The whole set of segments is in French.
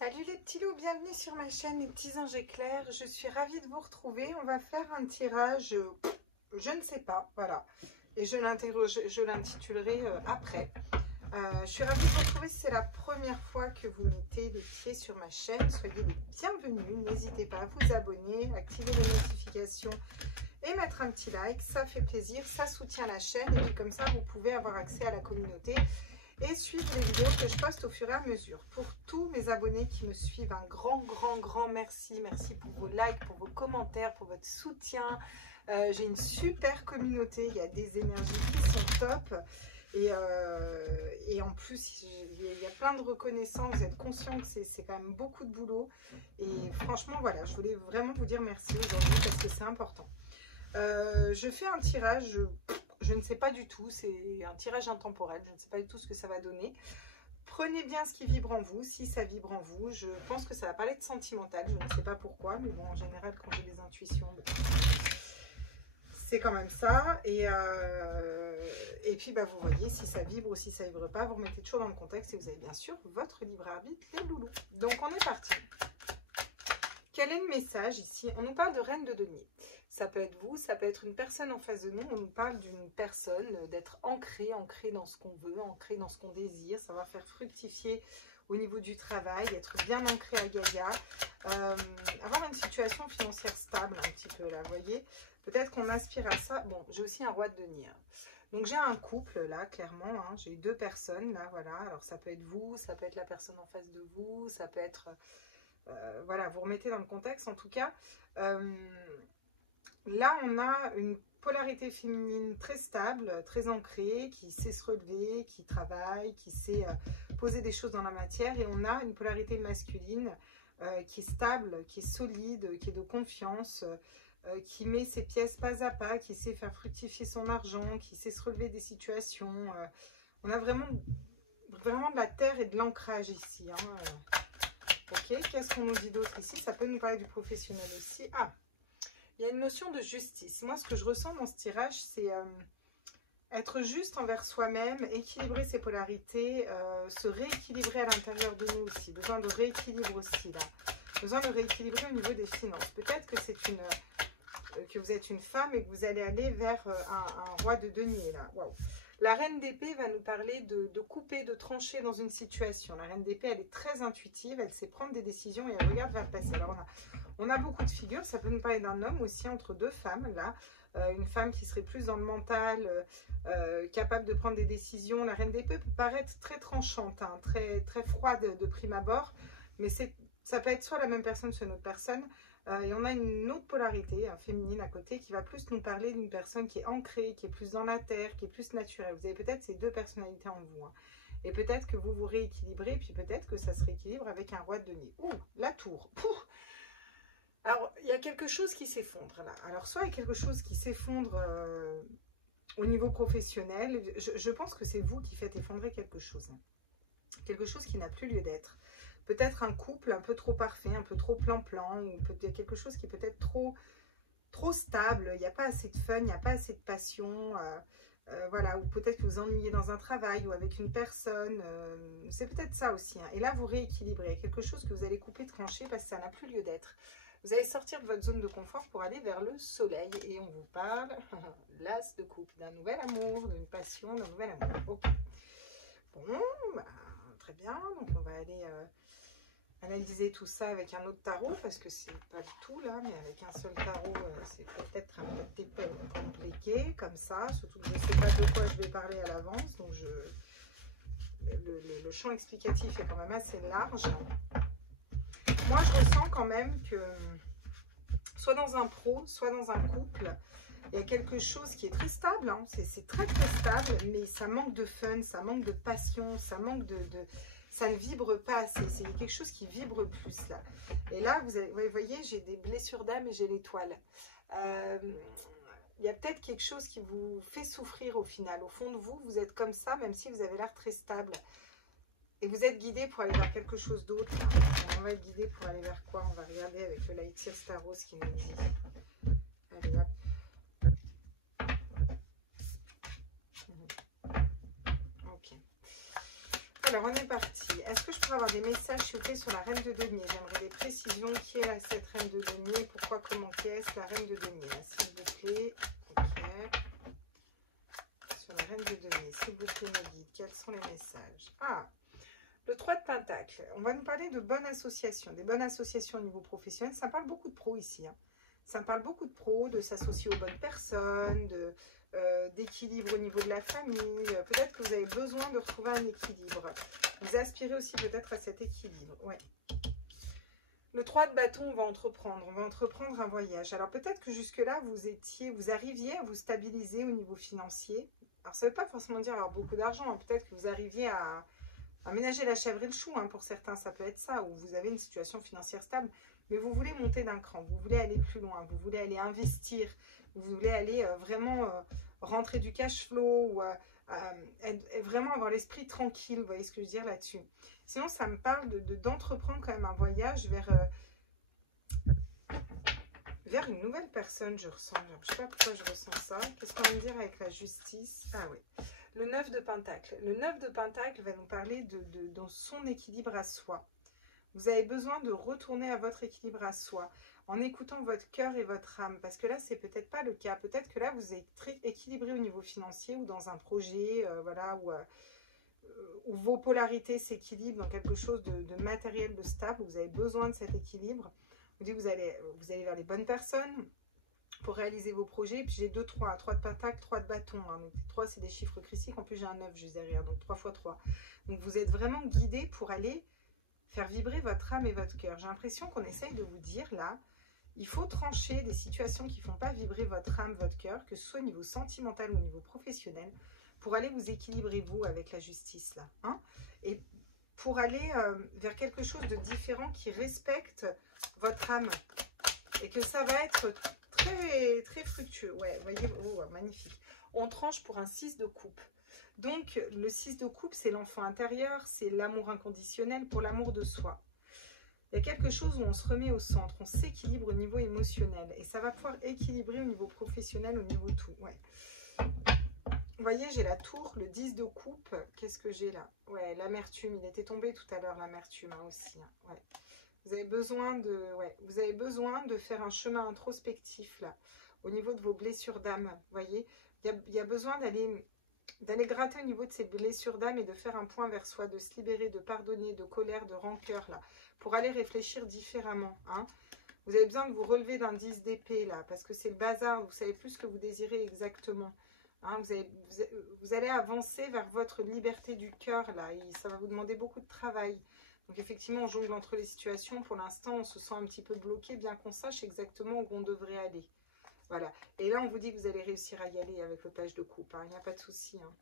Salut les petits loups, bienvenue sur ma chaîne les petits anges éclairs. Je suis ravie de vous retrouver. On va faire un tirage, je ne sais pas, voilà. Et je l'intitulerai après. Je suis ravie de vous retrouver si c'est la première fois que vous mettez les pieds sur ma chaîne. Soyez les bienvenus, n'hésitez pas à vous abonner, activer les notifications et mettre un petit like. Ça fait plaisir, ça soutient la chaîne et puis comme ça vous pouvez avoir accès à la communauté et suivre les vidéos que je poste au fur et à mesure. Pour tous mes abonnés qui me suivent, un grand merci. Merci pour vos likes, pour vos commentaires, pour votre soutien. J'ai une super communauté, il y a des énergies qui sont top. Et en plus, il y a plein de reconnaissance. Vous êtes conscients que c'est quand même beaucoup de boulot. Et franchement, voilà, je voulais vraiment vous dire merci aujourd'hui parce que c'est important. Je fais un tirage... Je ne sais pas du tout, c'est un tirage intemporel, je ne sais pas du tout ce que ça va donner. Prenez bien ce qui vibre en vous, si ça vibre en vous. Je pense que ça va parler de sentimental, je ne sais pas pourquoi, mais bon, en général, quand j'ai des intuitions, c'est quand même ça. Et puis, bah, vous voyez, si ça vibre ou si ça vibre pas, vous remettez toujours dans le contexte et vous avez bien sûr votre libre arbitre, les loulous. Donc, on est parti. Quel est le message ici? On nous parle de reine de denier. Ça peut être vous, ça peut être une personne en face de nous. On nous parle d'une personne, d'être ancré dans ce qu'on veut, ancré dans ce qu'on désire. Ça va faire fructifier au niveau du travail, être bien ancré à Gaïa. Avoir une situation financière stable un petit peu là, vous voyez. Peut-être qu'on aspire à ça. Bon, j'ai aussi un roi de denier. Donc j'ai un couple là, clairement. Hein. J'ai deux personnes là, voilà. Alors ça peut être vous, ça peut être la personne en face de vous, ça peut être... voilà, vous remettez dans le contexte en tout cas. Là, on a une polarité féminine très stable, très ancrée, qui sait se relever, qui travaille, qui sait poser des choses dans la matière. Et on a une polarité masculine qui est stable, qui est solide, qui est de confiance, qui met ses pièces pas à pas, qui sait faire fructifier son argent, qui sait se relever des situations. On a vraiment de la terre et de l'ancrage ici. Hein. Ok, qu'est-ce qu'on nous dit d'autre ici? Ça peut nous parler du professionnel aussi. Ah, il y a une notion de justice. Moi, ce que je ressens dans ce tirage, c'est être juste envers soi-même, équilibrer ses polarités, se rééquilibrer à l'intérieur de nous aussi. Besoin de rééquilibre aussi, là. Besoin de rééquilibrer au niveau des finances. Peut-être que que vous êtes une femme et que vous allez aller vers un roi de denier, là. Waouh. La reine d'épée va nous parler de couper, de trancher dans une situation. La reine d'épée, elle est très intuitive, elle sait prendre des décisions et elle regarde vers le passé. Alors, on a beaucoup de figures, ça peut nous parler d'un homme aussi entre deux femmes, là. Une femme qui serait plus dans le mental, capable de prendre des décisions. La reine d'épée peut paraître très tranchante, hein, très froide de prime abord, mais ça peut être soit la même personne, soit une autre personne. Et on a une autre polarité féminine à côté qui va plus nous parler d'une personne qui est ancrée, qui est plus dans la terre, qui est plus naturelle. Vous avez peut-être ces deux personnalités en vous. Hein. Et peut-être que vous vous rééquilibrez, puis peut-être que ça se rééquilibre avec un roi de denier. Ouh, la tour. Pouh. Alors, il y a quelque chose qui s'effondre là. Alors, soit il y a quelque chose qui s'effondre au niveau professionnel. Je pense que c'est vous qui faites effondrer quelque chose. Hein. Quelque chose qui n'a plus lieu d'être. Peut-être un couple un peu trop parfait, un peu trop plan-plan, ou peut-être quelque chose qui est peut-être trop stable, il n'y a pas assez de fun, il n'y a pas assez de passion, voilà, ou peut-être que vous ennuyez dans un travail ou avec une personne, c'est peut-être ça aussi. Hein. Et là, vous rééquilibrez, il y a quelque chose que vous allez couper, trancher parce que ça n'a plus lieu d'être. Vous allez sortir de votre zone de confort pour aller vers le soleil et on vous parle, l'as de coupe, d'un nouvel amour, d'une passion, d'un nouvel amour. Ok. Bon, bah, très bien, donc on va aller... analyser tout ça avec un autre tarot parce que c'est pas le tout là, mais avec un seul tarot c'est peut-être un petit peu compliqué comme ça, surtout que je ne sais pas de quoi je vais parler à l'avance, donc le champ explicatif est quand même assez large. Moi je ressens quand même que soit dans un pro, soit dans un couple, il y a quelque chose qui est très stable, hein. C'est très stable, mais ça manque de fun, ça manque de passion, ça manque ça ne vibre pas assez, c'est quelque chose qui vibre plus là. Et là, vous voyez, j'ai des blessures d'âme et j'ai l'étoile. Il y a peut-être quelque chose qui vous fait souffrir au final. Au fond de vous, vous êtes comme ça, même si vous avez l'air très stable. Et vous êtes guidé pour aller vers quelque chose d'autre. On va être guidé pour aller vers quoi? On va regarder avec le Light Starros qui nous dit. Allez hop. Ok. Alors, on est parti. Est-ce que je pourrais avoir des messages, s'il vous plaît, sur la reine de denier? J'aimerais des précisions. Qui est cette reine de denier? Pourquoi, comment, qu'est-ce la reine de denier? S'il vous plaît. Ok. Sur la reine de denier, s'il vous plaît, mes guides. Quels sont les messages? Ah, le 3 de Pentacle. On va nous parler de bonnes associations. Des bonnes associations au niveau professionnel. Ça parle beaucoup de pros ici. Hein. Ça me parle beaucoup de pros, de s'associer aux bonnes personnes, d'équilibre au niveau de la famille. Peut-être que vous avez besoin de retrouver un équilibre. Vous aspirez aussi peut-être à cet équilibre. Ouais. Le 3 de bâton, on va entreprendre. On va entreprendre un voyage. Alors peut-être que jusque-là, vous arriviez à vous stabiliser au niveau financier. Alors ça ne veut pas forcément dire avoir beaucoup d'argent. Hein. Peut-être que vous arriviez à ménager la chèvre et le chou. Hein. Pour certains, ça peut être ça. Ou vous avez une situation financière stable. Mais vous voulez monter d'un cran, vous voulez aller plus loin, vous voulez aller investir, vous voulez aller vraiment rentrer du cash flow, ou vraiment avoir l'esprit tranquille, vous voyez ce que je veux dire là-dessus. Sinon, ça me parle d'entreprendre quand même un voyage vers une nouvelle personne, je ressens. Je ne sais pas pourquoi je ressens ça. Qu'est-ce qu'on va me dire avec la justice? Ah oui, le 9 de Pentacle. Le 9 de Pentacle va nous parler dans son équilibre à soi. Vous avez besoin de retourner à votre équilibre à soi, en écoutant votre cœur et votre âme. Parce que là, c'est peut-être pas le cas. Peut-être que là, vous êtes très équilibré au niveau financier ou dans un projet, voilà, où vos polarités s'équilibrent dans quelque chose de matériel, de stable. Vous avez besoin de cet équilibre. Vous dites que vous allez vers les bonnes personnes pour réaliser vos projets. Puis j'ai 2, 3. 3 de pentacle, 3 de bâton. Hein. Donc 3, c'est des chiffres critiques. En plus, j'ai un 9 juste derrière. Donc 3 x 3. Donc vous êtes vraiment guidé pour aller faire vibrer votre âme et votre cœur. J'ai l'impression qu'on essaye de vous dire là, il faut trancher des situations qui ne font pas vibrer votre âme, votre cœur, que ce soit au niveau sentimental ou au niveau professionnel, pour aller vous équilibrer vous avec la justice là. Hein, et pour aller vers quelque chose de différent qui respecte votre âme. Et que ça va être très, très fructueux. Ouais, vous voyez, oh, magnifique. On tranche pour un 6 de coupe. Donc, le 6 de coupe, c'est l'enfant intérieur, c'est l'amour inconditionnel pour l'amour de soi. Il y a quelque chose où on se remet au centre, on s'équilibre au niveau émotionnel. Et ça va pouvoir équilibrer au niveau professionnel, au niveau tout. Ouais. Vous voyez, j'ai la tour, le 10 de coupe. Qu'est-ce que j'ai là? Ouais, l'amertume. Il était tombé tout à l'heure, l'amertume hein, aussi. Hein. Ouais. Vous avez besoin de faire un chemin introspectif là, au niveau de vos blessures d'âme. Vous voyez, il y a besoin d'aller gratter au niveau de ces blessures d'âme et de faire un point vers soi, de se libérer, de pardonner, de colère, de rancœur, là, pour aller réfléchir différemment. Hein. Vous avez besoin de vous relever d'un 10 d'épée, là, parce que c'est le bazar, vous savez plus ce que vous désirez exactement. Hein, vous allez avancer vers votre liberté du cœur, là, et ça va vous demander beaucoup de travail. Donc effectivement, on jongle entre les situations. Pour l'instant, on se sent un petit peu bloqué, bien qu'on sache exactement où on devrait aller. Voilà. Et là, on vous dit que vous allez réussir à y aller avec le page de coupe. Hein. Il n'y a pas de souci. Hein.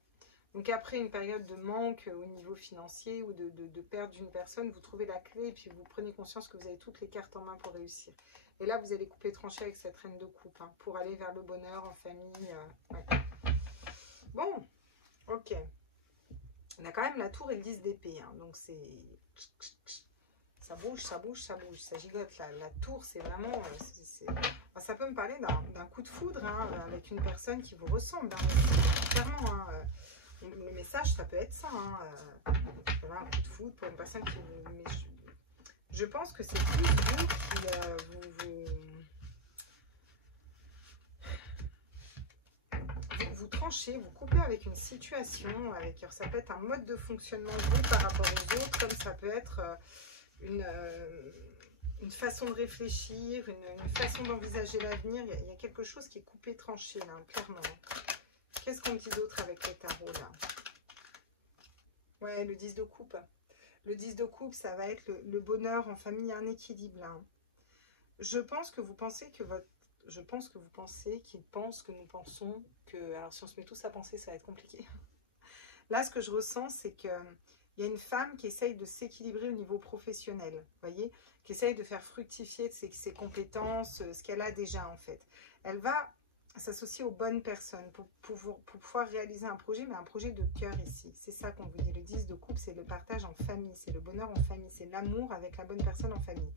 Donc après une période de manque au niveau financier ou de perte d'une personne, vous trouvez la clé et puis vous prenez conscience que vous avez toutes les cartes en main pour réussir. Et là, vous allez couper trancher avec cette reine de coupe hein, pour aller vers le bonheur en famille. Ouais. Bon, ok. On a quand même la tour et le 10 d'épée. Hein, donc c'est... Ça bouge, ça bouge, ça bouge, ça gigote. La tour, c'est vraiment... Enfin, ça peut me parler d'un coup de foudre hein, avec une personne qui vous ressemble. Hein, clairement, hein, le message, ça peut être ça. Hein, voilà, un coup de foudre pour une personne qui vous... Mais je pense que c'est plus vous qui vous tranchez, vous coupez avec une situation. Alors ça peut être un mode de fonctionnement de vous par rapport aux autres, comme ça peut être... une façon de réfléchir, une façon d'envisager l'avenir. Il y a quelque chose qui est coupé, tranché, là, clairement. Qu'est-ce qu'on dit d'autre avec le tarot, là? Ouais, le 10 de coupe. Le 10 de coupe, ça va être le bonheur en famille, un équilibre, là. Je pense que vous pensez que Je pense que vous pensez qu'il pense que nous pensons que... Alors, si on se met tous à penser, ça va être compliqué. Là, ce que je ressens, c'est que... Il y a une femme qui essaye de s'équilibrer au niveau professionnel, vous voyez, qui essaye de faire fructifier ses compétences, ce qu'elle a déjà en fait. Elle va s'associer aux bonnes personnes pour pouvoir réaliser un projet, mais un projet de cœur ici. C'est ça qu'on vous dit. Le 10 de coupe, c'est le partage en famille, c'est le bonheur en famille, c'est l'amour avec la bonne personne en famille.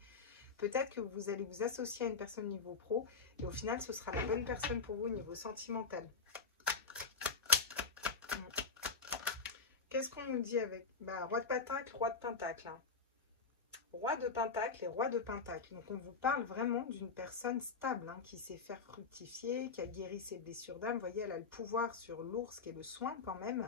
Peut-être que vous allez vous associer à une personne niveau pro, et au final, ce sera la bonne personne pour vous au niveau sentimental. Qu'est-ce qu'on nous dit avec roi de pentacle, roi de pentacle, hein. Roi de pentacle et roi de pentacle. Donc on vous parle vraiment d'une personne stable, hein, qui sait faire fructifier, qui a guéri ses blessures d'âme. Vous voyez, elle a le pouvoir sur l'ours qui est le soin quand même.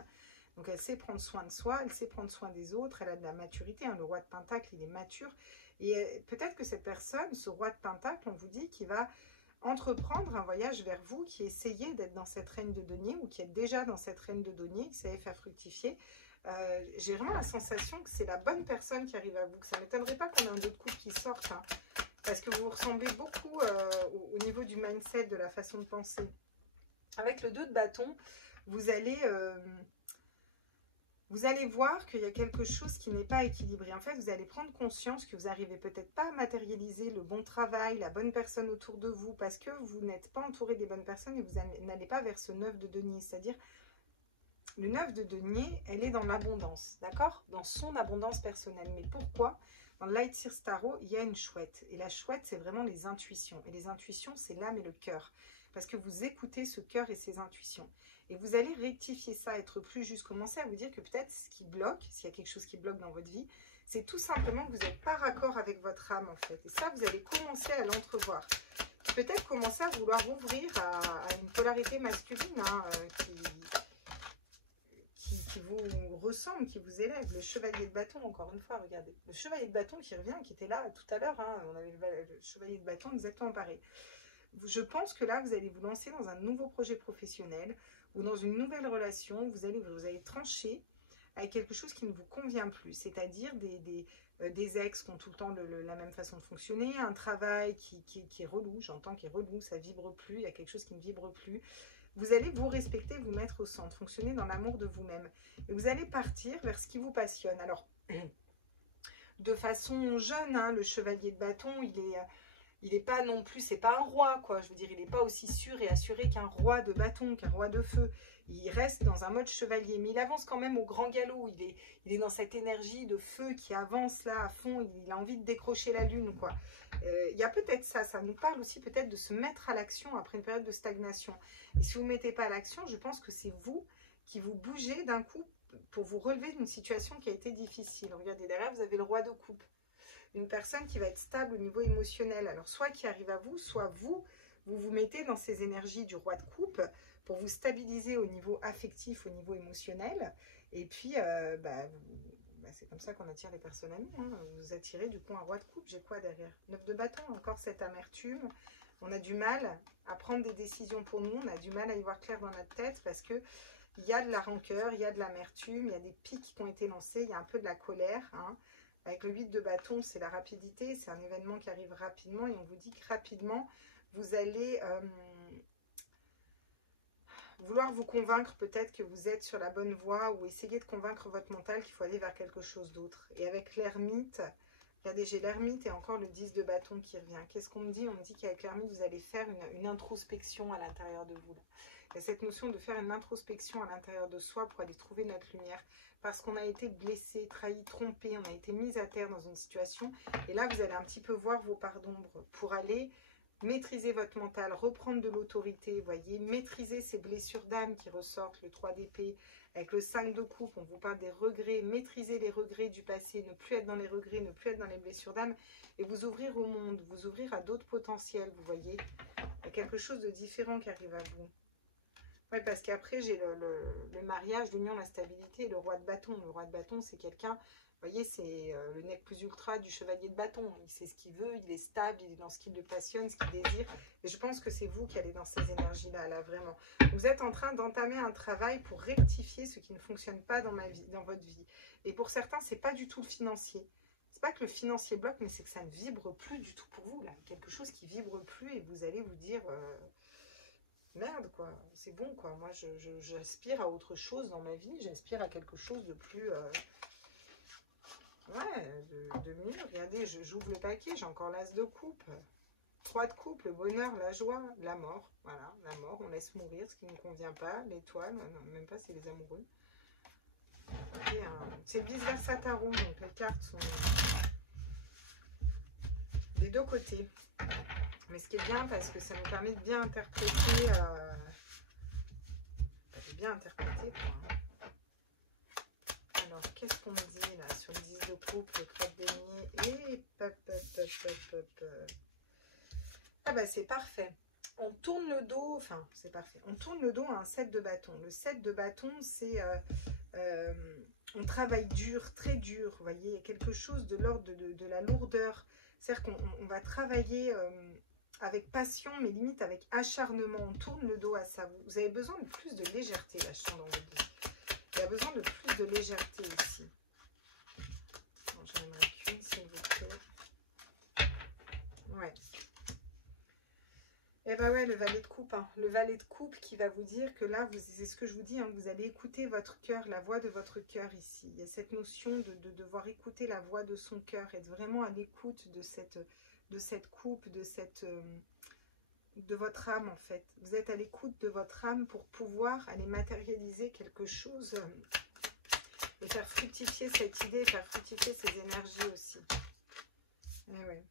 Donc elle sait prendre soin de soi, elle sait prendre soin des autres, elle a de la maturité, hein. Le roi de pentacle, il est mature. Et peut-être que cette personne, ce roi de pentacle, on vous dit qu'il va entreprendre un voyage vers vous, qui essayait d'être dans cette reine de denier ou qui est déjà dans cette reine de denier, qui savait faire fructifier. J'ai vraiment la sensation que c'est la bonne personne qui arrive à vous, que ça ne m'étonnerait pas qu'on ait un autre couple qui sorte, hein, parce que vous ressemblez beaucoup au niveau du mindset, de la façon de penser. Avec le 2 de bâton, vous allez voir qu'il y a quelque chose qui n'est pas équilibré. En fait, vous allez prendre conscience que vous n'arrivez peut-être pas à matérialiser le bon travail, la bonne personne autour de vous, parce que vous n'êtes pas entouré des bonnes personnes et vous n'allez pas vers ce 9 de denier, c'est-à-dire le 9 de denier, elle est dans l'abondance, d'accord? Dans son abondance personnelle. Mais pourquoi? Dans le Light Seer Tarot, il y a une chouette. Et la chouette, c'est vraiment les intuitions. Et les intuitions, c'est l'âme et le cœur. Parce que vous écoutez ce cœur et ses intuitions. Et vous allez rectifier ça, être plus juste. Commencer à vous dire que peut-être ce qui bloque, s'il y a quelque chose qui bloque dans votre vie, c'est tout simplement que vous n'êtes pas raccord avec votre âme, en fait. Et ça, vous allez commencer à l'entrevoir. Peut-être commencer à vouloir ouvrir à une polarité masculine, hein, qui vous ressemble, qui vous élève. Le chevalier de bâton, encore une fois, regardez. Le chevalier de bâton qui revient, qui était là tout à l'heure, hein, on avait le chevalier de bâton exactement pareil. Je pense que là, vous allez vous lancer dans un nouveau projet professionnel ou dans une nouvelle relation. Vous allez trancher avec quelque chose qui ne vous convient plus, c'est-à-dire des ex qui ont tout le temps la même façon de fonctionner, un travail qui est relou, j'entends qu'il est relou, ça vibre plus, il y a quelque chose qui ne vibre plus. Vous allez vous respecter, vous mettre au centre, fonctionner dans l'amour de vous-même. Et vous allez partir vers ce qui vous passionne. Alors, de façon jeune, hein, le chevalier de bâton, il est pas non plus, c'est pas un roi, quoi. Je veux dire, il n'est pas aussi sûr et assuré qu'un roi de bâton, qu'un roi de feu. Il reste dans un mode chevalier, mais il avance quand même au grand galop. Il est dans cette énergie de feu qui avance là à fond. Il a envie de décrocher la lune, quoi. Il y a peut-être ça. Ça nous parle aussi peut-être de se mettre à l'action après une période de stagnation. Et si vous ne mettez pas à l'action, je pense que c'est vous qui vous bougez d'un coup pour vous relever d'une situation qui a été difficile. Regardez, derrière, vous avez le roi de coupe. Une personne qui va être stable au niveau émotionnel. Alors, soit qui arrive à vous, soit vous vous mettez dans ces énergies du roi de coupe pour vous stabiliser au niveau affectif, au niveau émotionnel. Et puis, c'est comme ça qu'on attire les personnes amies. Hein. Vous attirez du coup un roi de coupe. J'ai quoi derrière? 9 de bâton, encore cette amertume. On a du mal à prendre des décisions pour nous. On a du mal à y voir clair dans notre tête parce que il y a de la rancœur, il y a de l'amertume, il y a des pics qui ont été lancés, il y a un peu de la colère. Hein. Avec le 8 de bâton, c'est la rapidité, c'est un événement qui arrive rapidement et on vous dit que rapidement, vous allez vouloir vous convaincre peut-être que vous êtes sur la bonne voie ou essayer de convaincre votre mental qu'il faut aller vers quelque chose d'autre. Et avec l'ermite, regardez, j'ai l'ermite et encore le 10 de bâton qui revient. Qu'est-ce qu'on me dit? On me dit qu'avec l'ermite, vous allez faire une introspection à l'intérieur de vous. Là. Il y a cette notion de faire une introspection à l'intérieur de soi pour aller trouver notre lumière. Parce qu'on a été blessé, trahi, trompé, on a été mis à terre dans une situation. Et là, vous allez un petit peu voir vos parts d'ombre pour aller maîtriser votre mental, reprendre de l'autorité, voyez, maîtriser ces blessures d'âme qui ressortent, le 3 d'épée, avec le 5 de coupe, on vous parle des regrets, maîtriser les regrets du passé, ne plus être dans les regrets, ne plus être dans les blessures d'âme, et vous ouvrir au monde, vous ouvrir à d'autres potentiels, vous voyez, il y a quelque chose de différent qui arrive à vous. Oui, parce qu'après, j'ai le mariage, l'union, la stabilité, et le roi de bâton. Le roi de bâton, c'est quelqu'un, vous voyez, c'est le nec plus ultra du chevalier de bâton. Il sait ce qu'il veut, il est stable, il est dans ce qui le passionne, ce qu'il désire. Et je pense que c'est vous qui allez dans ces énergies-là, là, vraiment. Vous êtes en train d'entamer un travail pour rectifier ce qui ne fonctionne pas dans votre vie. Et pour certains, c'est pas du tout le financier. C'est pas que le financier bloque, mais c'est que ça ne vibre plus du tout pour vous, là. Quelque chose qui vibre plus et vous allez vous dire... merde, quoi, c'est bon, quoi. Moi, j'aspire à autre chose dans ma vie. J'aspire à quelque chose de plus... de mieux. Regardez, j'ouvre le paquet, j'ai encore l'as de coupe. 3 de coupe, le bonheur, la joie, la mort. Voilà, la mort, on laisse mourir ce qui ne convient pas. L'étoile, non, même pas, c'est les amoureux. C'est le vice-versa tarot, donc les cartes sont des deux côtés. Mais ce qui est bien, parce que ça nous permet de bien interpréter, quoi, hein. Alors, qu'est-ce qu'on me dit là sur le 10 de coupe, le 4 de denier et ah bah c'est parfait. On tourne le dos, enfin c'est parfait. On tourne le dos à un 7 de bâton. Le 7 de bâton, c'est on travaille dur, très dur. Vous voyez, il y a quelque chose de l'ordre de la lourdeur. C'est-à-dire qu'on va travailler avec passion, mais limite avec acharnement. On tourne le dos à ça. Vous avez besoin de plus de légèreté, là, je sens dans votre vie. Il y a besoin de plus de légèreté ici. J'en aimerais qu'une, s'il vous plaît. Ouais. Et ben ouais, le valet de coupe. Hein. Le valet de coupe qui va vous dire que là, c'est ce que je vous dis, hein, vous allez écouter votre cœur, la voix de votre cœur ici. Il y a cette notion de devoir écouter la voix de son cœur, être vraiment à l'écoute de cette coupe, de votre âme en fait. Vous êtes à l'écoute de votre âme pour pouvoir aller matérialiser quelque chose et faire fructifier cette idée, faire fructifier ces énergies aussi. Et ouais.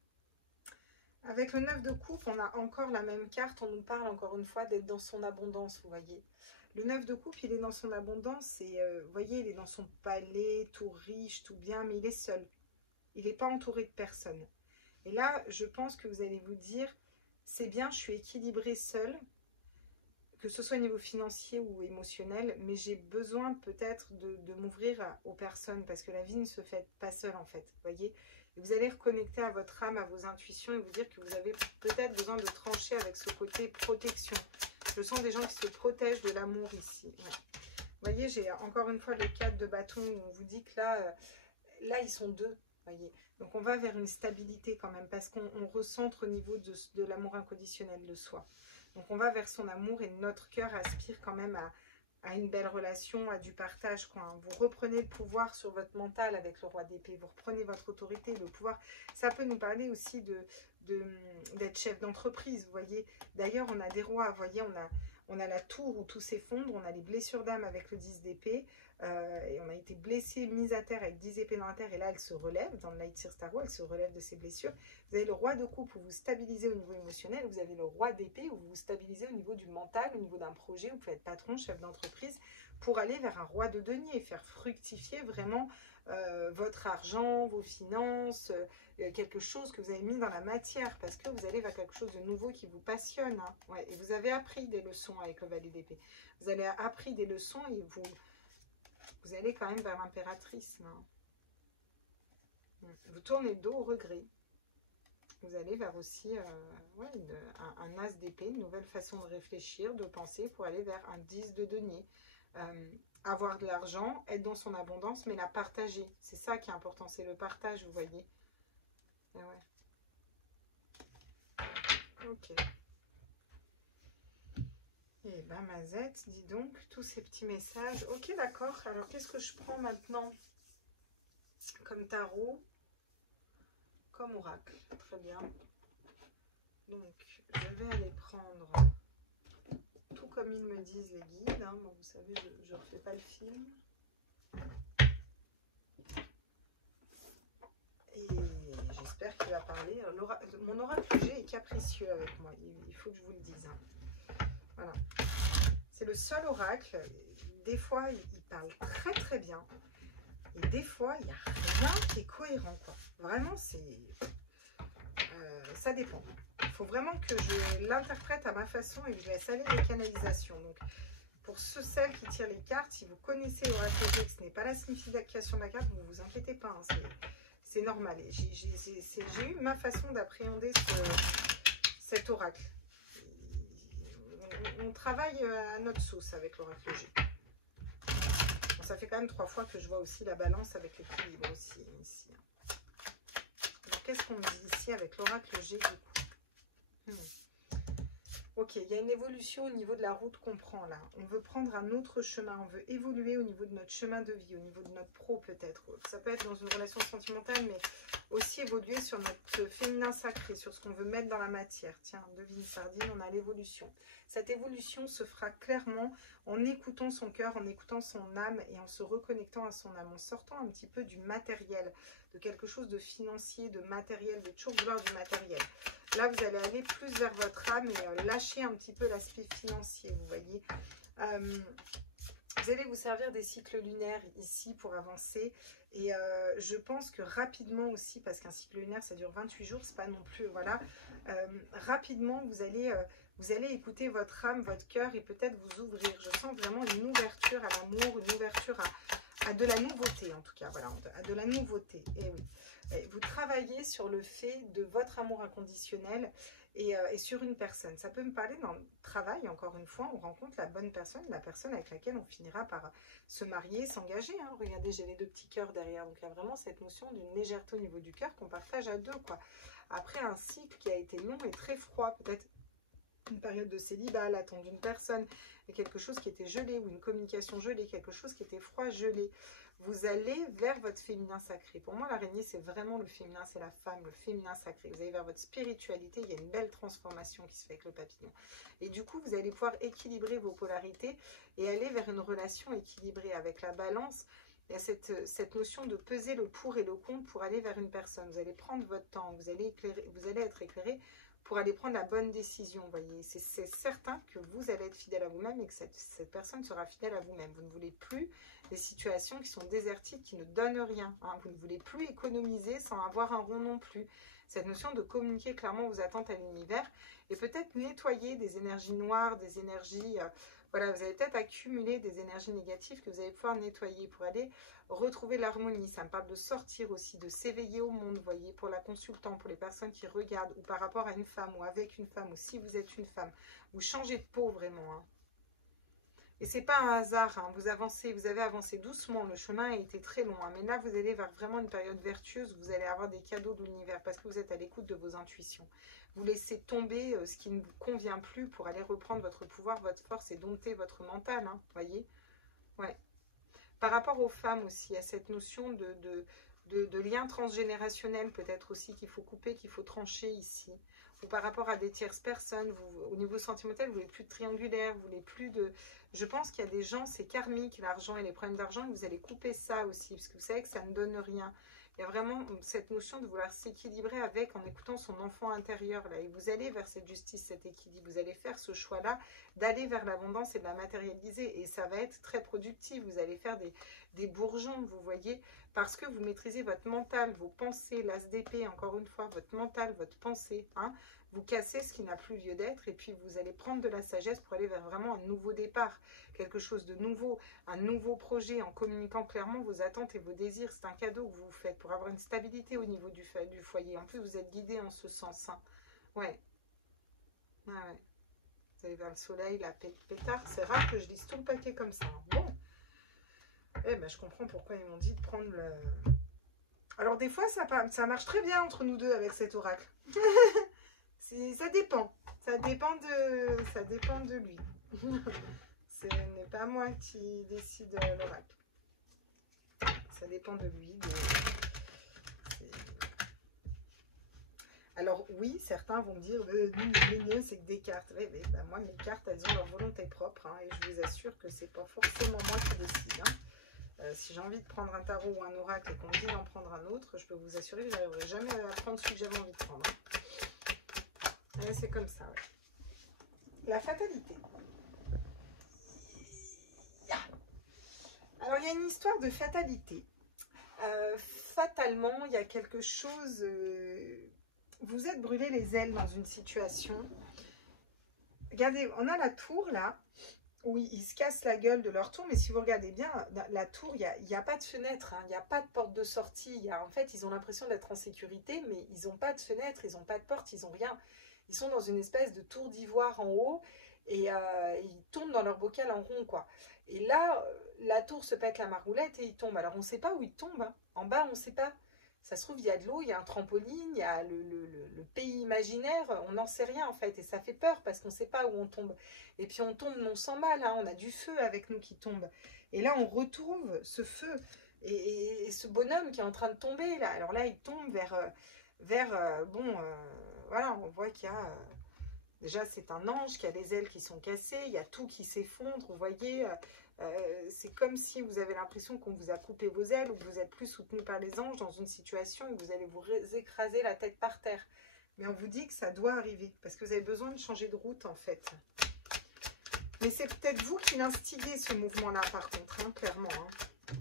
Avec le 9 de coupe, on a encore la même carte. On nous parle encore une fois d'être dans son abondance, vous voyez. Le 9 de coupe, il est dans son abondance et vous voyez, il est dans son palais, tout riche, tout bien, mais il est seul. Il n'est pas entouré de personne. Et là, je pense que vous allez vous dire, c'est bien, je suis équilibrée seule, que ce soit au niveau financier ou émotionnel, mais j'ai besoin peut-être de m'ouvrir aux personnes parce que la vie ne se fait pas seule en fait, vous voyez. Et vous allez reconnecter à votre âme, à vos intuitions et vous dire que vous avez peut-être besoin de trancher avec ce côté protection. Je sens des gens qui se protègent de l'amour ici. Ouais. Vous voyez, j'ai encore une fois le 4 de bâton où on vous dit que là ils sont deux, voyez. Donc on va vers une stabilité quand même parce qu'on recentre au niveau de l'amour inconditionnel de soi. Donc on va vers son amour et notre cœur aspire quand même à une belle relation, à du partage, quoi. Hein. Vous reprenez le pouvoir sur votre mental avec le roi d'épée, vous reprenez votre autorité, le pouvoir. Ça peut nous parler aussi d'être chef d'entreprise, vous voyez. D'ailleurs, on a des rois, vous voyez, on a la tour où tout s'effondre, on a les blessures d'âme avec le 10 d'épée, et on a été blessé, mise à terre avec 10 épées dans la terre, et là elle se relève, dans le Light Seer Tarot, elle se relève de ses blessures. Vous avez le roi de coupe où vous stabilisez au niveau émotionnel, vous avez le roi d'épée où vous vous stabilisez au niveau du mental, au niveau d'un projet, vous pouvez être patron, chef d'entreprise, pour aller vers un roi de denier, faire fructifier vraiment votre argent, vos finances, quelque chose que vous avez mis dans la matière, parce que vous allez vers quelque chose de nouveau qui vous passionne. Hein. Ouais, et vous avez appris des leçons avec le valet d'épée. Vous avez appris des leçons et vous allez quand même vers l'impératrice. Vous tournez le dos au regret. Vous allez vers aussi un as d'épée, une nouvelle façon de réfléchir, de penser pour aller vers un 10 de denier. Avoir de l'argent, être dans son abondance, mais la partager. C'est ça qui est important, c'est le partage, vous voyez. Et ouais. Ok. Et ben Mazette, dis donc, tous ces petits messages. Ok, d'accord. Alors, qu'est-ce que je prends maintenant comme tarot, comme oracle? Très bien. Donc, je vais aller prendre tout comme ils me disent les guides. Hein. Bon, vous savez, je ne refais pas le film. Et j'espère qu'il va parler. Alors, mon oracle G est capricieux avec moi. Il faut que je vous le dise. Hein. Voilà. C'est le seul oracle. Des fois, il parle très très bien. Et des fois, il n'y a rien qui est cohérent. Quoi. Vraiment, ça dépend. Il faut vraiment que je l'interprète à ma façon et que je laisse aller les canalisations. Donc, pour celles qui tirent les cartes, si vous connaissez l'oracle G, que ce n'est pas la signification de la carte, ne vous inquiétez pas. Hein, c'est normal. J'ai eu ma façon d'appréhender cet oracle. On travaille à notre sauce avec l'oracle G. Bon, ça fait quand même 3 fois que je vois aussi la balance avec l'équilibre aussi ici. Qu'est-ce qu'on me dit ici avec l'oracle G du coup? Ok, il y a une évolution au niveau de la route qu'on prend là. On veut prendre un autre chemin, on veut évoluer au niveau de notre chemin de vie, au niveau de notre pro peut-être. Ça peut être dans une relation sentimentale, mais aussi évoluer sur notre féminin sacré, sur ce qu'on veut mettre dans la matière. Tiens, devine sardine, on a l'évolution. Cette évolution se fera clairement en écoutant son cœur, en écoutant son âme et en se reconnectant à son âme, en sortant un petit peu du matériel, de quelque chose de financier, de matériel, de toujours vouloir du matériel. Là, vous allez aller plus vers votre âme et lâcher un petit peu l'aspect financier, vous voyez. Vous allez vous servir des cycles lunaires ici pour avancer. Et je pense que rapidement aussi, parce qu'un cycle lunaire, ça dure 28 jours, c'est pas non plus, voilà. Rapidement, vous allez écouter votre âme, votre cœur et peut-être vous ouvrir. Je sens vraiment une ouverture à l'amour, une ouverture à de la nouveauté, en tout cas, voilà, à de la nouveauté. Et oui. Et vous travaillez sur le fait de votre amour inconditionnel et sur une personne. Ça peut me parler dans le travail, encore une fois, on rencontre la bonne personne, la personne avec laquelle on finira par se marier, s'engager. Hein. Regardez, j'ai les deux petits cœurs derrière. Donc, il y a vraiment cette notion d'une légèreté au niveau du cœur qu'on partage à deux, quoi. Après un cycle qui a été long et très froid, peut-être une période de célibat, l'attente d'une personne, quelque chose qui était gelé ou une communication gelée, quelque chose qui était froid, gelé. Vous allez vers votre féminin sacré. Pour moi, l'araignée, c'est vraiment le féminin, c'est la femme, le féminin sacré. Vous allez vers votre spiritualité, il y a une belle transformation qui se fait avec le papillon. Et du coup, vous allez pouvoir équilibrer vos polarités et aller vers une relation équilibrée avec la balance. Il y a cette notion de peser le pour et le contre pour aller vers une personne. Vous allez prendre votre temps, vous allez être éclairé pour aller prendre la bonne décision, voyez. C'est certain que vous allez être fidèle à vous-même et que cette personne sera fidèle à vous-même. Vous ne voulez plus des situations qui sont désertiques, qui ne donnent rien. Hein. Vous ne voulez plus économiser sans avoir un rond non plus. Cette notion de communiquer clairement vos attentes à l'univers et peut-être nettoyer des énergies noires, des énergies... voilà, vous allez peut-être accumuler des énergies négatives que vous allez pouvoir nettoyer pour aller retrouver l'harmonie. Ça me parle de sortir aussi, de s'éveiller au monde, vous voyez, pour la consultante, pour les personnes qui regardent, ou par rapport à une femme, ou avec une femme, ou si vous êtes une femme. Vous changez de peau vraiment. Hein. Et c'est pas un hasard, hein. Vous avez avancé doucement, le chemin a été très long. Hein. Mais là, vous allez vers vraiment une période vertueuse, vous allez avoir des cadeaux de l'univers, parce que vous êtes à l'écoute de vos intuitions. Vous laissez tomber ce qui ne vous convient plus pour aller reprendre votre pouvoir, votre force et dompter votre mental, hein, voyez. Ouais. Par rapport aux femmes aussi, à cette notion de lien transgénérationnel peut-être aussi qu'il faut couper, qu'il faut trancher ici. Ou par rapport à des tierces personnes, au niveau sentimental, vous voulez plus de triangulaire, vous voulez plus de... Je pense qu'il y a des gens, c'est karmique, l'argent et les problèmes d'argent, et vous allez couper ça aussi, parce que vous savez que ça ne donne rien. Il y a vraiment cette notion de vouloir s'équilibrer avec, en écoutant son enfant intérieur, là. Et vous allez vers cette justice, cet équilibre. Vous allez faire ce choix-là, d'aller vers l'abondance et de la matérialiser. Et ça va être très productif. Vous allez faire des bourgeons, vous voyez, parce que vous maîtrisez votre mental, vos pensées, l'as d'épée, encore une fois, votre mental, votre pensée, hein. Vous cassez ce qui n'a plus lieu d'être et puis vous allez prendre de la sagesse pour aller vers vraiment un nouveau départ, quelque chose de nouveau, un nouveau projet en communiquant clairement vos attentes et vos désirs. C'est un cadeau que vous vous faites pour avoir une stabilité au niveau du foyer. En plus, vous êtes guidé en ce sens. Hein. Ouais. Ouais, ouais. Vous allez vers le soleil, la pétard. C'est rare que je lise tout le paquet comme ça. Hein. Bon. Eh ben, je comprends pourquoi ils m'ont dit de prendre le... Alors, des fois, ça marche très bien entre nous deux avec cet oracle. Ça dépend. Ça dépend de lui. Ce n'est pas moi qui décide l'oracle. Ça dépend de lui. Alors oui, certains vont me dire, nous, c'est que des cartes. Oui, mais ben, moi, mes cartes, elles ont leur volonté propre. Hein, et je vous assure que c'est pas forcément moi qui décide. Hein. Si j'ai envie de prendre un tarot ou un oracle et qu'on me dit d'en prendre un autre, je peux vous assurer que je n'arriverai jamais à prendre celui que j'avais envie de prendre. C'est comme ça, ouais. La fatalité. Alors, il y a une histoire de fatalité. Fatalement, il y a quelque chose... vous êtes brûlé les ailes dans une situation. Regardez, on a la tour, là, où ils se cassent la gueule de leur tour. Mais si vous regardez bien, la tour, il n'y a pas de fenêtre. Hein, il n'y a pas de porte de sortie. En fait, ils ont l'impression d'être en sécurité, mais ils n'ont pas de fenêtre, ils n'ont pas de porte, ils n'ont rien. Ils sont dans une espèce de tour d'ivoire en haut et ils tombent dans leur bocal en rond, quoi. Et là, la tour se pète la maroulette et ils tombent. Alors, on ne sait pas où ils tombent. Hein. En bas, on ne sait pas. Ça se trouve, il y a de l'eau, il y a un trampoline, il y a le pays imaginaire. On n'en sait rien, en fait. Et ça fait peur parce qu'on ne sait pas où on tombe. Et puis, on tombe non sans mal. Hein. On a du feu avec nous qui tombe. Et là, on retrouve ce feu et ce bonhomme qui est en train de tomber, là. Alors là, il tombe voilà, on voit qu'il y a... déjà, c'est un ange qui a les ailes qui sont cassées. Il y a tout qui s'effondre. Vous voyez, c'est comme si vous avez l'impression qu'on vous a coupé vos ailes ou que vous êtes plus soutenu par les anges dans une situation où vous allez vous écraser la tête par terre. Mais on vous dit que ça doit arriver parce que vous avez besoin de changer de route, en fait. Mais c'est peut-être vous qui l'instiguez, ce mouvement-là, par contre, hein, clairement. Hein.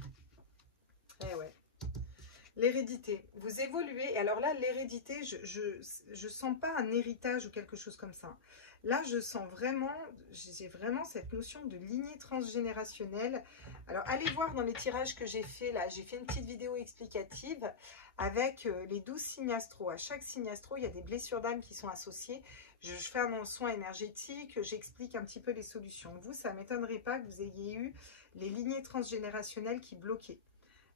Eh ouais. L'hérédité. Vous évoluez. Alors là, l'hérédité, je sens pas un héritage ou quelque chose comme ça. Là, je sens vraiment, j'ai vraiment cette notion de lignée transgénérationnelle. Alors, allez voir dans les tirages que j'ai fait là. J'ai fait une petite vidéo explicative avec les 12 signes astro. À chaque signe astro, il y a des blessures d'âme qui sont associées. Je fais un soin énergétique, j'explique un petit peu les solutions. Vous, ça ne m'étonnerait pas que vous ayez eu les lignées transgénérationnelles qui bloquaient.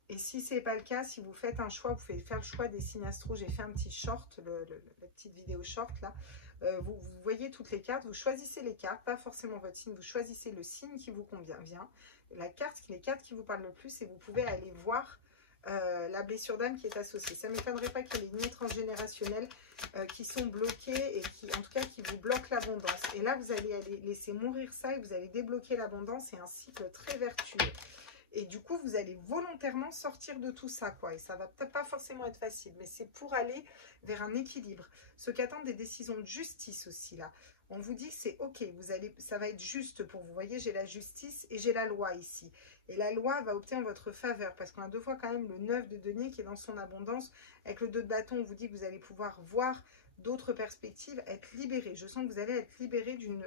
Et si ce n'est pas le cas, si vous faites un choix, vous pouvez faire le choix des signes astro. J'ai fait un petit short, la petite vidéo short là. Vous voyez toutes les cartes, vous choisissez les cartes, pas forcément votre signe, vous choisissez le signe qui vous convient, les cartes qui vous parlent le plus et vous pouvez aller voir la blessure d'âme qui est associée. Ça ne m'étonnerait pas qu'il y ait les lignées transgénérationnelles qui sont bloquées et qui, en tout cas, qui vous bloquent l'abondance. Et là, vous allez laisser mourir ça et vous allez débloquer l'abondance. C'est un cycle très vertueux. Et du coup, vous allez volontairement sortir de tout ça, quoi. Et ça va peut-être pas forcément être facile, mais c'est pour aller vers un équilibre. Ceux qui attendent des décisions de justice aussi, là. On vous dit que c'est OK, ça va être juste pour vous. Vous voyez, j'ai la justice et j'ai la loi ici. Et la loi va opter en votre faveur, parce qu'on a deux fois quand même le 9 de denier qui est dans son abondance. Avec le 2 de bâton, on vous dit que vous allez pouvoir voir d'autres perspectives, être libéré. Je sens que vous allez être libéré d'une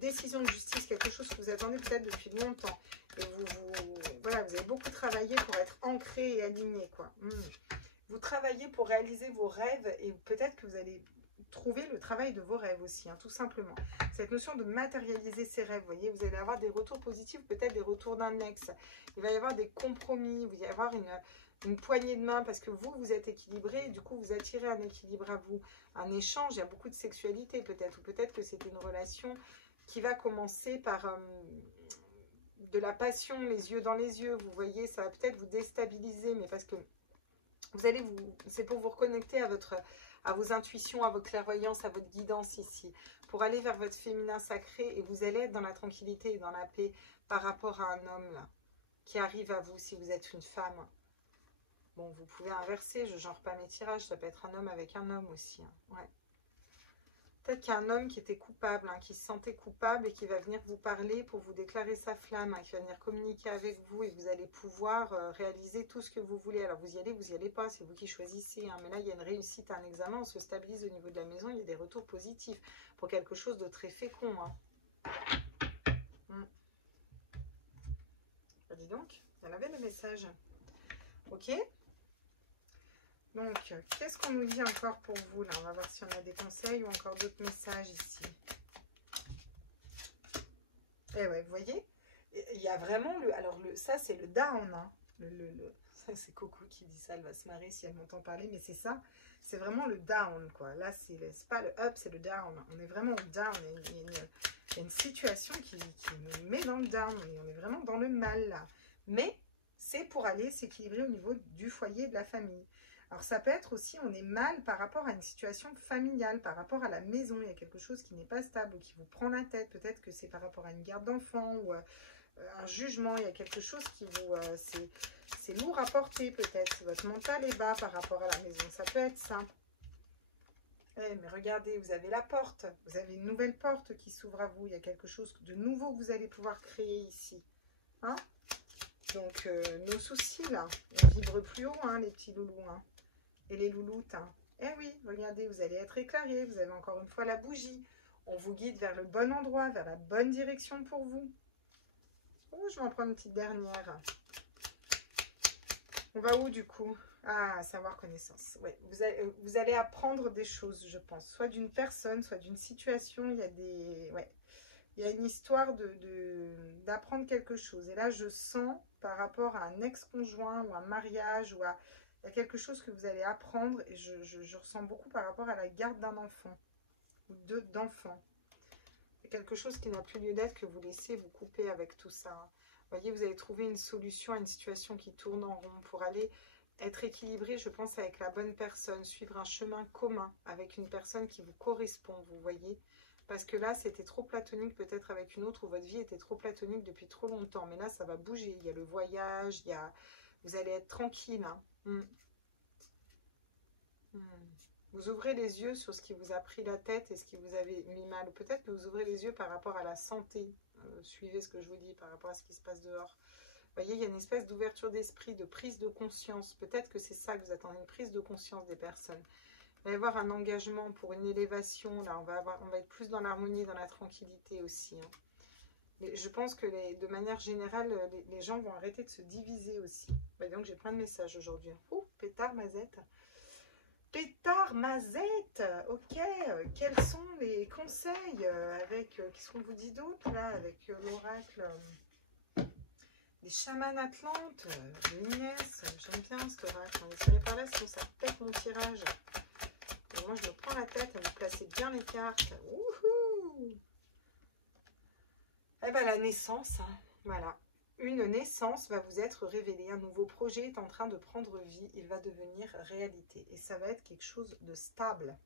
décision de justice, quelque chose que vous attendez peut-être depuis longtemps. Et voilà, vous avez beaucoup travaillé pour être ancré et aligné, quoi. Vous travaillez pour réaliser vos rêves et peut-être que vous allez trouver le travail de vos rêves aussi, hein, tout simplement. Cette notion de matérialiser ses rêves, vous voyez, vous allez avoir des retours positifs, peut-être des retours d'un ex. Il va y avoir des compromis, il va y avoir une poignée de main parce que vous êtes équilibré et du coup, vous attirez un équilibre à vous. Un échange, il y a beaucoup de sexualité peut-être, ou peut-être que c'est une relation qui va commencer par de la passion, les yeux dans les yeux, vous voyez, ça va peut-être vous déstabiliser, mais parce que c'est pour vous reconnecter à vos intuitions, à vos clairvoyances, à votre guidance ici, pour aller vers votre féminin sacré et vous allez être dans la tranquillité et dans la paix par rapport à un homme là, qui arrive à vous si vous êtes une femme. Bon, vous pouvez inverser, je ne genre pas mes tirages, ça peut être un homme avec un homme aussi, hein. Ouais. Peut-être qu'il y a un homme qui était coupable, hein, qui se sentait coupable et qui va venir vous parler pour vous déclarer sa flamme, hein, qui va venir communiquer avec vous et vous allez pouvoir réaliser tout ce que vous voulez. Alors vous y allez pas, c'est vous qui choisissez. Hein, mais là, il y a une réussite à un examen, on se stabilise au niveau de la maison, il y a des retours positifs pour quelque chose de très fécond. Hein. Dis donc, il y en avait le message. Ok. Donc, qu'est-ce qu'on nous dit encore pour vous, là? On va voir si on a des conseils ou encore d'autres messages ici. Et ouais, vous voyez, il y a vraiment ça, c'est le down. Hein. C'est Coco qui dit ça, elle va se marrer si elle m'entend parler, mais c'est ça. C'est vraiment le down, quoi. Là, c'est pas le up, c'est le down. On est vraiment au down. Il y a une situation qui nous met dans le down. On est vraiment dans le mal, là. Mais c'est pour aller s'équilibrer au niveau du foyer, de la famille. Alors ça peut être aussi, on est mal par rapport à une situation familiale, par rapport à la maison, il y a quelque chose qui n'est pas stable ou qui vous prend la tête, peut-être que c'est par rapport à une garde d'enfant ou un jugement, il y a quelque chose qui vous... c'est lourd à porter peut-être, votre mental est bas par rapport à la maison, ça peut être ça. Mais regardez, vous avez la porte, vous avez une nouvelle porte qui s'ouvre à vous, il y a quelque chose de nouveau que vous allez pouvoir créer ici. Hein? Donc nos soucis là, on vibre plus haut, hein, les petits loulous, hein. Et les louloutes, hein. Eh oui, regardez, vous allez être éclairé, vous avez encore une fois la bougie. On vous guide vers le bon endroit, vers la bonne direction pour vous. Oh, je vais en prendre une petite dernière. On va où du coup? Ah, savoir connaissance. Ouais, vous allez apprendre des choses, je pense. Soit d'une personne, soit d'une situation. Il y a des... Ouais. Il y a une histoire d'apprendre quelque chose. Et là, je sens par rapport à un ex-conjoint ou un mariage ou à... Il y a quelque chose que vous allez apprendre et je ressens beaucoup par rapport à la garde d'un enfant ou d'enfants. Il y a quelque chose qui n'a plus lieu d'être que vous laissez vous couper avec tout ça. Vous voyez, vous allez trouver une solution à une situation qui tourne en rond pour aller être équilibré, je pense, avec la bonne personne, suivre un chemin commun avec une personne qui vous correspond, vous voyez. Parce que là, c'était trop platonique peut-être avec une autre ou votre vie était trop platonique depuis trop longtemps. Mais là, ça va bouger. Il y a le voyage, vous allez être tranquille, hein. Vous ouvrez les yeux sur ce qui vous a pris la tête et ce qui vous avait mis mal. Peut-être que vous ouvrez les yeux par rapport à la santé. suivez ce que je vous dis par rapport à ce qui se passe dehors. Vous voyez, il y a une espèce d'ouverture d'esprit, de prise de conscience. Peut-être que c'est ça que vous attendez, une prise de conscience des personnes. Il va y avoir un engagement pour une élévation. Là, on va être plus dans l'harmonie, dans la tranquillité aussi. Hein. Je pense que de manière générale, les gens vont arrêter de se diviser aussi. Bah, donc j'ai plein de messages aujourd'hui. Oh, pétard mazette. Pétard mazette. Ok. Quels sont les conseils avec... Qu'est-ce qu'on vous dit d'autre là avec l'oracle des chamans atlantes, Inès, j'aime bien cet oracle. On va tirer par là, sinon ça pète mon tirage. Et moi, je me prends la tête à vous placer bien les cartes. Wouhou! Eh bien, la naissance, hein. Voilà. Une naissance va vous être révélée. Un nouveau projet est en train de prendre vie. Il va devenir réalité. Et ça va être quelque chose de stable.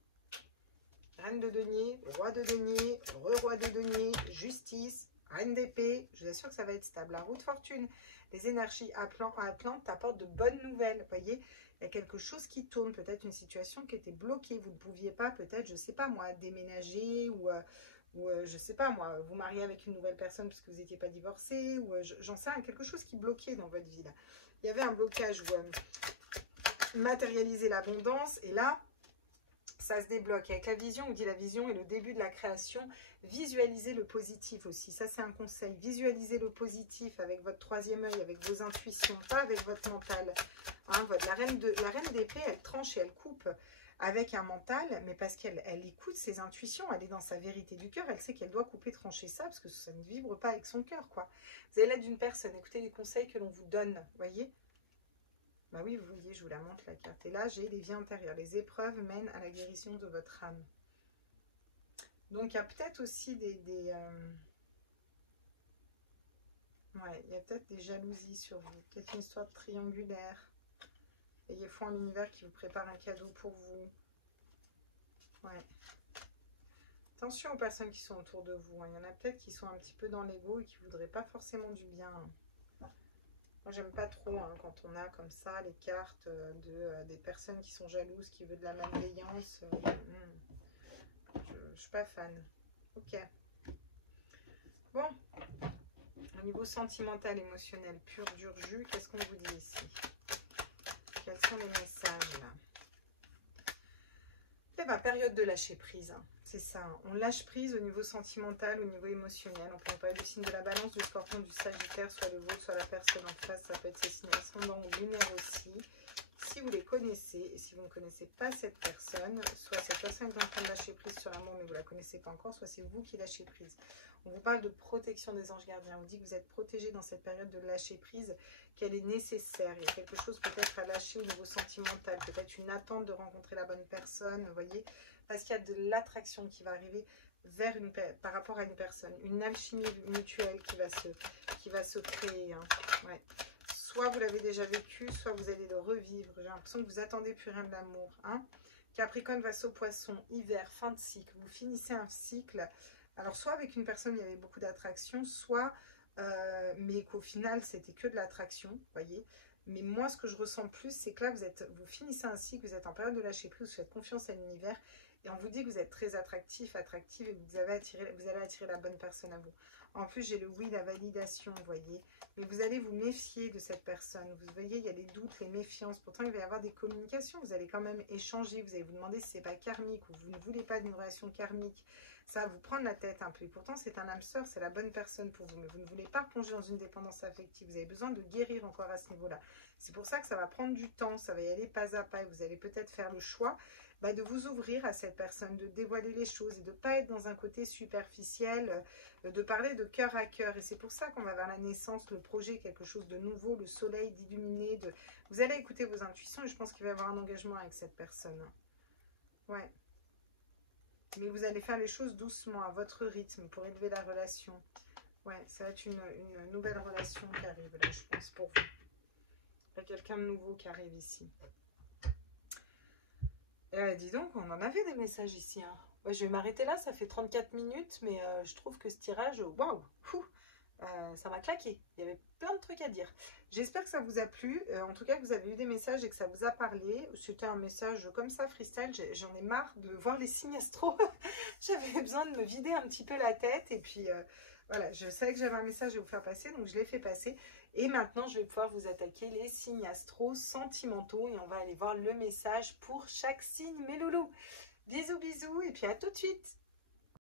Reine de denier, roi de denier, roi de denier, justice. Reine d'épée, je vous assure que ça va être stable. La roue de fortune, les énergies Atlantes t'apportent de bonnes nouvelles. Vous voyez, il y a quelque chose qui tourne, peut-être une situation qui était bloquée. Vous ne pouviez pas, peut-être, je ne sais pas moi, déménager ou je ne sais pas moi, vous marier avec une nouvelle personne parce que vous n'étiez pas divorcé ou j'en sais rien, quelque chose qui bloquait dans votre vie là. Il y avait un blocage où matérialiser l'abondance et là, ça se débloque. Avec la vision, on vous dit la vision est le début de la création. Visualisez le positif aussi. Ça, c'est un conseil. Visualisez le positif avec votre troisième œil, avec vos intuitions, pas avec votre mental. Hein, la reine d'épée, elle tranche et elle coupe avec un mental, mais parce qu'elle écoute ses intuitions, elle est dans sa vérité du cœur, elle sait qu'elle doit couper, trancher ça, parce que ça ne vibre pas avec son cœur, quoi. Vous avez l'aide d'une personne, écoutez les conseils que l'on vous donne, voyez. Bah oui, vous voyez, je vous la montre la carte. Et là, j'ai les vies intérieures. Les épreuves mènent à la guérison de votre âme. Donc, il y a peut-être aussi ouais, il y a peut-être des jalousies sur vous. Peut-être une histoire triangulaire. Ayez foi en l'univers qui vous prépare un cadeau pour vous. Ouais. Attention aux personnes qui sont autour de vous. Hein. Il y en a peut-être qui sont un petit peu dans l'ego et qui ne voudraient pas forcément du bien. Moi, j'aime pas trop hein, quand on a comme ça les cartes des personnes qui sont jalouses, qui veulent de la malveillance. Je suis pas fan. Ok. Bon. Au niveau sentimental, émotionnel, pur, dur, jus, qu'est-ce qu'on vous dit ici? Quels sont les messages là? Eh bien, période de lâcher prise. Hein. C'est ça. Hein. On lâche prise au niveau sentimental, au niveau émotionnel. On peut parler du signe de la balance, du scorpion, du sagittaire, soit le vôtre, soit la personne en face. Ça peut être ces signes ascendants ou lunaires aussi. Si vous les connaissez, et si vous ne connaissez pas cette personne, soit cette personne est en train de lâcher prise sur l'amour, mais vous ne la connaissez pas encore, soit c'est vous qui lâchez prise. On vous parle de protection des anges gardiens. On vous dit que vous êtes protégé dans cette période de lâcher prise, qu'elle est nécessaire. Il y a quelque chose peut-être à lâcher au niveau sentimental, peut-être une attente de rencontrer la bonne personne, vous voyez, parce qu'il y a de l'attraction qui va arriver vers par rapport à une personne, une alchimie mutuelle qui va se créer. Hein. Ouais. Soit vous l'avez déjà vécu, soit vous allez le revivre. J'ai l'impression que vous attendez plus rien de l'amour. Hein. Capricorne va au poisson, hiver, fin de cycle. Vous finissez un cycle. Alors, soit avec une personne, il y avait beaucoup d'attraction, soit, mais qu'au final, c'était que de l'attraction, vous voyez. Mais moi, ce que je ressens plus, c'est que là, vous finissez un cycle, vous êtes en période de lâcher prise, vous faites confiance à l'univers. Et on vous dit que vous êtes très attractif, attractive, et que vous allez attirer la bonne personne à vous. En plus, j'ai le oui, la validation, vous voyez. Mais vous allez vous méfier de cette personne. Vous voyez, il y a les doutes, les méfiances. Pourtant, il va y avoir des communications. Vous allez quand même échanger. Vous allez vous demander si ce n'est pas karmique ou vous ne voulez pas d'une relation karmique. Ça va vous prendre la tête un peu. Et pourtant, c'est un âme sœur, c'est la bonne personne pour vous. Mais vous ne voulez pas plonger dans une dépendance affective. Vous avez besoin de guérir encore à ce niveau-là. C'est pour ça que ça va prendre du temps. Ça va y aller pas à pas. Et vous allez peut-être faire le choix de vous ouvrir à cette personne, de dévoiler les choses et de ne pas être dans un côté superficiel, de parler de cœur à cœur. Et c'est pour ça qu'on va vers la naissance, le projet, quelque chose de nouveau, le soleil, d'illuminer. Vous allez écouter vos intuitions et je pense qu'il va y avoir un engagement avec cette personne. Ouais. Mais vous allez faire les choses doucement, à votre rythme, pour élever la relation. Ouais, ça va être une nouvelle relation qui arrive là, je pense, pour vous. Il y a quelqu'un de nouveau qui arrive ici. Dis donc, on en avait des messages ici. Hein. Ouais, je vais m'arrêter là, ça fait 34 minutes, mais je trouve que ce tirage, waouh, Ça m'a claqué. Il y avait plein de trucs à dire. J'espère que ça vous a plu. En tout cas, que vous avez eu des messages et que ça vous a parlé. C'était un message comme ça, freestyle. J'en ai marre de voir les signes astro. J'avais besoin de me vider un petit peu la tête. Et puis, voilà, je savais que j'avais un message à vous faire passer. Donc, je l'ai fait passer. Et maintenant, je vais pouvoir vous attaquer les signes astro sentimentaux. Et on va aller voir le message pour chaque signe, mes loulous. Bisous, bisous. Et puis, à tout de suite.